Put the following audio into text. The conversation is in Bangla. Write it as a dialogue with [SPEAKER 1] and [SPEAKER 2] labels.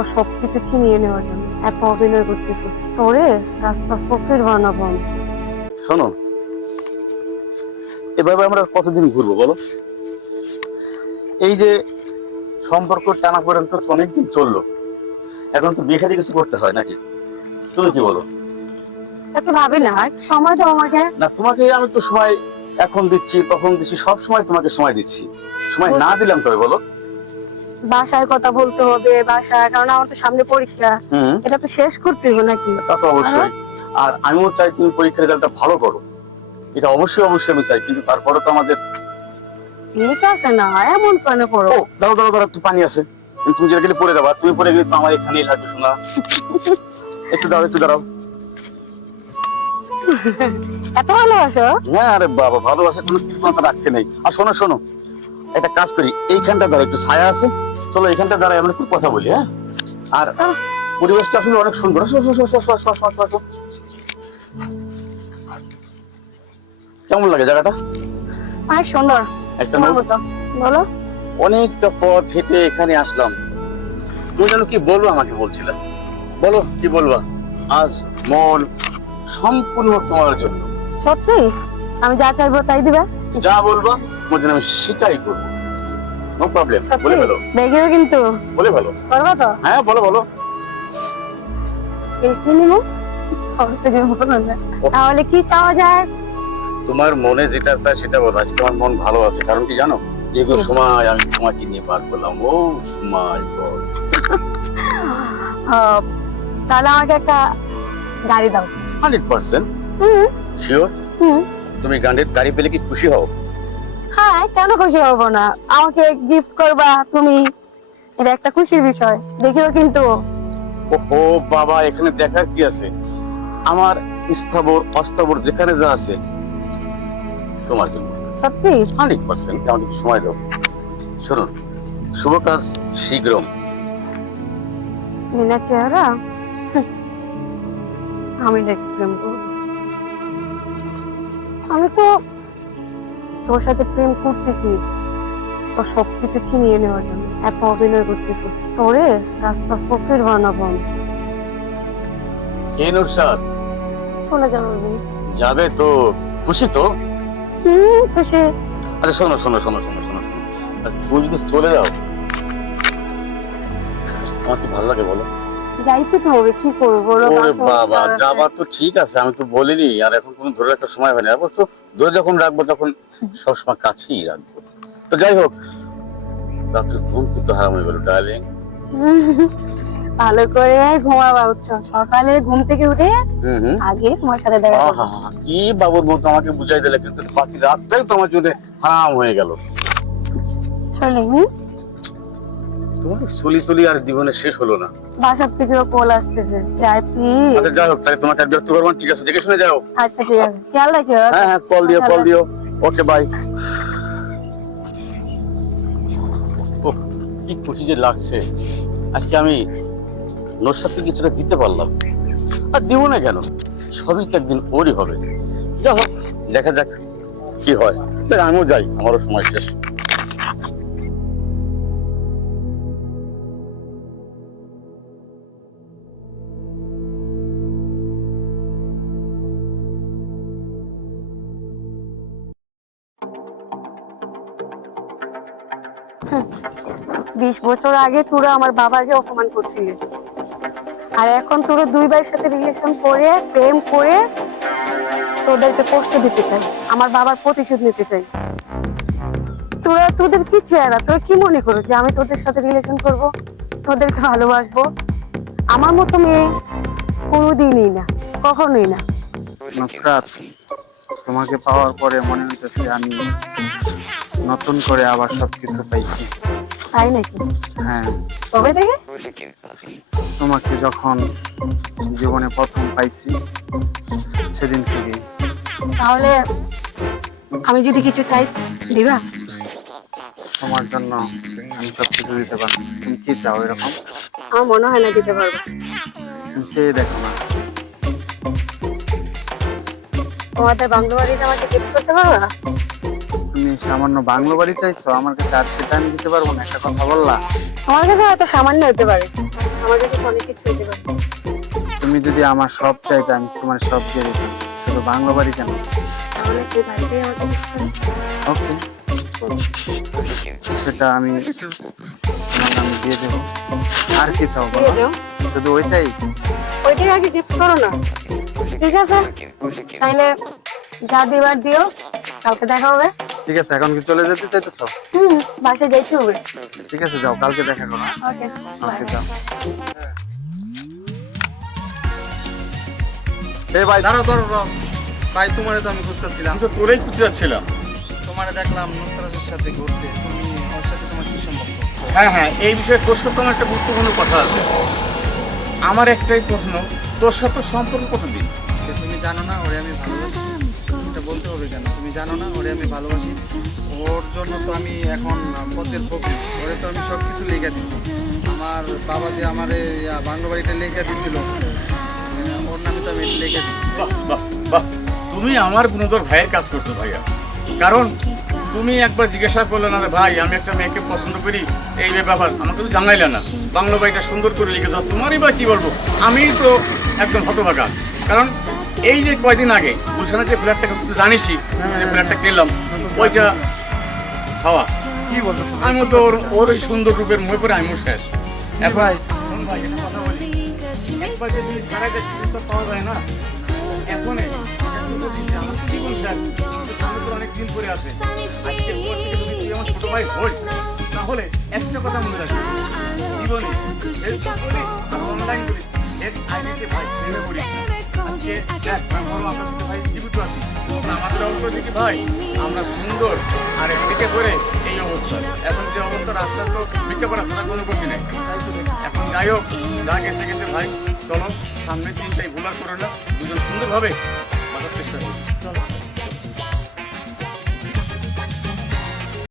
[SPEAKER 1] তোর সবকিছু ছিনিয়ে নেওয়ার জন্য। অভিনয় করতেছি। তোরে রাস্তা ফকির বানাবো আমি।
[SPEAKER 2] শোনো এভাবে আমরা কতদিন ঘুরবো বলো? এই যে সম্পর্ক টানা পর্যন্ত অনেকদিন চলল। এখন তো বিয়ে কিছু করতে হয় নাকি? তুমি কি বলো?
[SPEAKER 1] একটু ভাবি না একটু সময় দাও আমাকে।
[SPEAKER 2] না তোমাকে আমি তো সময় এখন দিচ্ছি তখন দিচ্ছি সব সময় তোমাকে সময় দিচ্ছি। সময় না দিলাম তবে বলো।
[SPEAKER 1] বাসায় কথা বলতে হবে বাসায় কারণ আমার তো সামনে পরীক্ষা। এটা তো শেষ করতে হবে নাকি?
[SPEAKER 2] তা তো অবশ্যই। আর আমিও চাই তুমি পরীক্ষার রেজাল্টটা ভালো করো। এটা অবশ্যই অবশ্যই আমি চাই কিন্তু তারপরে তো আমাদের
[SPEAKER 1] ঠিক আছে না এমন কেন করো?
[SPEAKER 2] ও দাঁড়াও দাঁড়াও দাঁড়াও একটু পানি আছে। তুমি যেটা গেলে পড়ে দেবা তুমি পড়ে গেলে তো আমার এখানেই লাগবে শোনা। একটু দাঁড়াও একটু দাঁড়াও।
[SPEAKER 1] এত ভালোবাসো?
[SPEAKER 2] হ্যাঁ আরে বাবা ভালোবাসা কোনো কৃপণতা রাখতে নেই। আর শোনো শোনো একটা কাজ করি এইখানটা দাঁড়া একটু ছায়া আছে। চলো এখানটা দাঁড়াই আমরা একটু কথা বলি হ্যাঁ? আর পরিবেশটা আসলে অনেক সুন্দর। কেমন লাগে জায়গাটা?
[SPEAKER 1] অনেক সুন্দর
[SPEAKER 2] একটা
[SPEAKER 1] বলো।
[SPEAKER 2] অনেকটা পথ হেঁটে এখানে আসলাম। তুমি যেন কি বলব আমাকে বলছিলাম বলো কি বলবা? আজ মন সম্পূর্ণ তোমার জন্য।
[SPEAKER 1] সত্যি? আমি যা চাইব তাই দিবে।
[SPEAKER 2] যা বলবা তোমার আমি সেটাই করব। নো প্রবলেম বলে ফেলো।
[SPEAKER 1] দেখেও কিন্তু।
[SPEAKER 2] বলে
[SPEAKER 1] করব তো?
[SPEAKER 2] হ্যাঁ বলো বলো।
[SPEAKER 1] তাহলে কি যায়?
[SPEAKER 2] তোমার মনে যেটা চায় সেটা বলো আজকে আমার মন ভালো আছে। কারণ কি জানো?
[SPEAKER 1] হুম।
[SPEAKER 2] সময় আমি তোমাকে নিয়ে পার করলাম। ও সময় বল
[SPEAKER 1] তাহলে আমাকে একটা গাড়ি দাও।
[SPEAKER 2] Hundred percent.
[SPEAKER 1] হুম।
[SPEAKER 2] Sure
[SPEAKER 1] hmm.
[SPEAKER 2] তুমি গাড়ির গাড়ি পেলে কি খুশি হও?
[SPEAKER 1] হ্যাঁ কেন খুশি হব না? আমাকে গিফট করবা তুমি? এটা একটা খুশির বিষয়। দেখিও কিন্তু।
[SPEAKER 2] ও বাবা এখানে দেখার কি আছে? আমার স্থাবর অস্থাবর যেখানে যা আছে তোমার জন্য।
[SPEAKER 1] সত্যি?
[SPEAKER 2] হান্ড্রেড পার্সেন্ট আমাকে সময় দাও। শুনুন শুভ কাজ শীঘ্র
[SPEAKER 1] মিনা চেহারা? আমি নাকি আমি তো তোর সাথে প্রেম করতেছি। তোর সবকিছু ছিনিয়ে নেওয়ার জন্য এত অভিনয় করতেছি। তোরে রাস্তা ফকির বানাবো আমি
[SPEAKER 2] কে নুরসাদ?
[SPEAKER 1] চলে যাব
[SPEAKER 2] যাবে তো। খুশি তো?
[SPEAKER 1] হুম খুশি।
[SPEAKER 2] আচ্ছা শোনো শোনো শোনো শোনো শোনো। আর তুমি যদি চলে যাও আমার কি ভালো লাগে বলো।
[SPEAKER 1] যাইতে তো হবে কি করব?
[SPEAKER 2] ওরে বাবা তো ঠিক আছে আমি তো বলিনি আর এখন কোনো ধরে রাখার সময় হয়নি। অবশ্য ধরে যখন রাখব তখন সবসময় কাছেই রাখব। তো যাই হোক রাত্রে ঘুম কিন্তু হারাম হয়ে গেল ডার্লিং
[SPEAKER 1] ভালো করে ঘুমাবা উঠছো সকালে ঘুম থেকে উঠে আগে তোমার সাথে দেখা
[SPEAKER 2] কি বাবুর মতো আমাকে বুঝাই দিলে কিন্তু বাকি রাতটাই তো আমার জন্য হারাম হয়ে গেল।
[SPEAKER 1] চলে
[SPEAKER 2] তোমার চলি চলি আর জীবনে শেষ হলো না।
[SPEAKER 1] বাসার থেকেও কল আসতেছে। যাই প্লিজ
[SPEAKER 2] আচ্ছা যাই হোক তাহলে তোমাকে আর করব না, ঠিক আছে দেখে শুনে যাও।
[SPEAKER 1] আচ্ছা ঠিক আছে। খেয়াল রাখিও
[SPEAKER 2] হ্যাঁ হ্যাঁ কল দিও কল দিও। ওকে বাই ওহ কি খুশি যে লাগছে? আজকে আমি নরসাদকে কিছুটা দিতে পারলাম। আর দিব না কেন? সবই তো একদিন ওরই হবে। যা হোক দেখা যাক কি হয়। দেখ আমিও যাই আমারও সময় শেষ।
[SPEAKER 1] বিশ বছর আগে তোরা আমার বাবাকে অপমান করছিলি। আর এখন তোরা দুই ভাইয়ের সাথে রিলেশন করে, প্রেম করে তোদেরকে কষ্ট দিতে চাই, আমার বাবার প্রতিশোধ নিতে চাই। তোরা, তোদের কি চেহারা? তোরা কি মনে করো যে আমি তোদের সাথে রিলেশন করব? তোদেরকে ভালোবাসবো? আমার মতো মেয়ে কোনোদিনই না, কখনোই না।
[SPEAKER 3] তোমাকে পাওয়ার পরে মনে হইতেছে আমি নতুন করে আবার সবকিছু পাইছি।
[SPEAKER 1] তাই নাকি?
[SPEAKER 3] হ্যাঁ।
[SPEAKER 1] কবে থেকে?
[SPEAKER 3] তোমাকে যখন জীবনে প্রথম পাইছি সেদিন থেকে
[SPEAKER 1] তাহলে আমি যদি কিছু চাই দিবা?
[SPEAKER 3] তোমার জন্য আমি সবকিছু দিতে পারব। তুমি কি চাও এরকম?
[SPEAKER 1] আমার মনে হয় না দিতে পারব।
[SPEAKER 3] চেয়ে দেখো না।
[SPEAKER 1] তোমাদের বান্ধব বাড়িতে আমাকে গিফট করতে পারবা?
[SPEAKER 3] তুমি সামান্য বাংলো বাড়ি চাইছো আমার কাছে আর সেটা আমি দিতে পারব না একটা কথা বললা?
[SPEAKER 1] আমার কাছে হয়তো সামান্য হতে পারে। আমার কাছে অনেক কিছু হইতে পারে।
[SPEAKER 3] তুমি যদি আমার সব চাইতে আমি তোমার সব দিয়ে দিতাম। শুধু বাংলো বাড়ি কেন?
[SPEAKER 1] তাহলে সেই
[SPEAKER 3] ওকে। সেটা আমি তোমাকে আমি দিয়ে দেবো। আর কি চাও বলো? শুধু ওইটাই?
[SPEAKER 1] ওইটাই আগে গিফট করো না। ঠিক আছে? তাইলে যা দিবার দিও কালকে দেখা হবে।
[SPEAKER 3] ঠিক আছে এখন কি চলে যেতে চাইতেছো?
[SPEAKER 1] হুম বাসে যাইতে হবে।
[SPEAKER 3] ঠিক আছে যাও কালকে দেখা করো।
[SPEAKER 1] ওকে
[SPEAKER 3] ওকে যাও। এই ভাই দাঁড়াও দাঁড়াও। ভাই তোমারে তো আমি খুঁজতেছিলাম।
[SPEAKER 2] তো তোরাই খুঁজতে যাচ্ছিলাম
[SPEAKER 3] তোমারে দেখলাম নুসরাতের সাথে ঘুরতে। তুমি ওর সাথে তোমার কি সম্পর্ক?
[SPEAKER 2] হ্যাঁ হ্যাঁ এই বিষয়ে তোর সাথে আমার একটা গুরুত্বপূর্ণ কথা আছে। আমার একটাই প্রশ্ন তোর সাথে সম্পর্ক কতদিন?
[SPEAKER 3] যে তুমি জানো না ওরে আমি ভালোবাসি। এটা বলতে হবে কেন? তুমি জানো না, ওরে আমি ভালোবাসি। ওর জন্য তো আমি এখন পথের ফকির। ওরে তো আমি সব কিছু লেখা দিচ্ছি আমার বাবা যে আমার বাংলা বাড়িটা লেখা দিছিল ওর নামে তো আমি লেখা দিচ্ছি
[SPEAKER 2] বাহ বাহ তুমি আমার গুণধর ভাইয়ের কাজ করছ ভাইয়া। কারণ তুমি একবার জিজ্ঞাসা করলে না ভাই, আমি একটা মেয়েকে পছন্দ করি, এই ব্যাপার, আমাকে তো জানাইলে না। বাংলা বাড়িটা সুন্দর করে লিখে দাও। তোমারই বা কি বলব? আমি তো একদম হতভাগা। কারণ এই যে কয়দিন আগে গুলশানের যে ফ্ল্যাটটা জানিসই যে ফ্ল্যাটটা কিনলাম ওইটা হাওয়া।
[SPEAKER 3] কি বলতো
[SPEAKER 2] আমি তো ওর ওর ওই সুন্দর রূপের মুখে করে আমিও শেষ।
[SPEAKER 3] ভাই।
[SPEAKER 2] শোন ভাই একটা কথা বলি। একবার যে জিনিস হারাই তো পাওয়া যায় না এখন আমার তো জীবন শেষ। কিন্তু সামনে তো অনেক দিন পরে আছে। আজকে আমার ছোট ভাই হই তাহলে একটা কথা মনে রাখবি। জীবনে অনলাইন করি। ভাই আমরা সুন্দর আর এদিকে করে এই অবস্থা। এখন যে অবস্থা রাস্তা তো বিজ্ঞাপন করা কোনো গতি নেই। এখন যাই হোক, যা গেছে গেছে ভাই, চলো, সামনে চিন্তায় ভুলা করে করো না। দুজন সুন্দরভাবে বাঁচার চেষ্টা করি। চলো।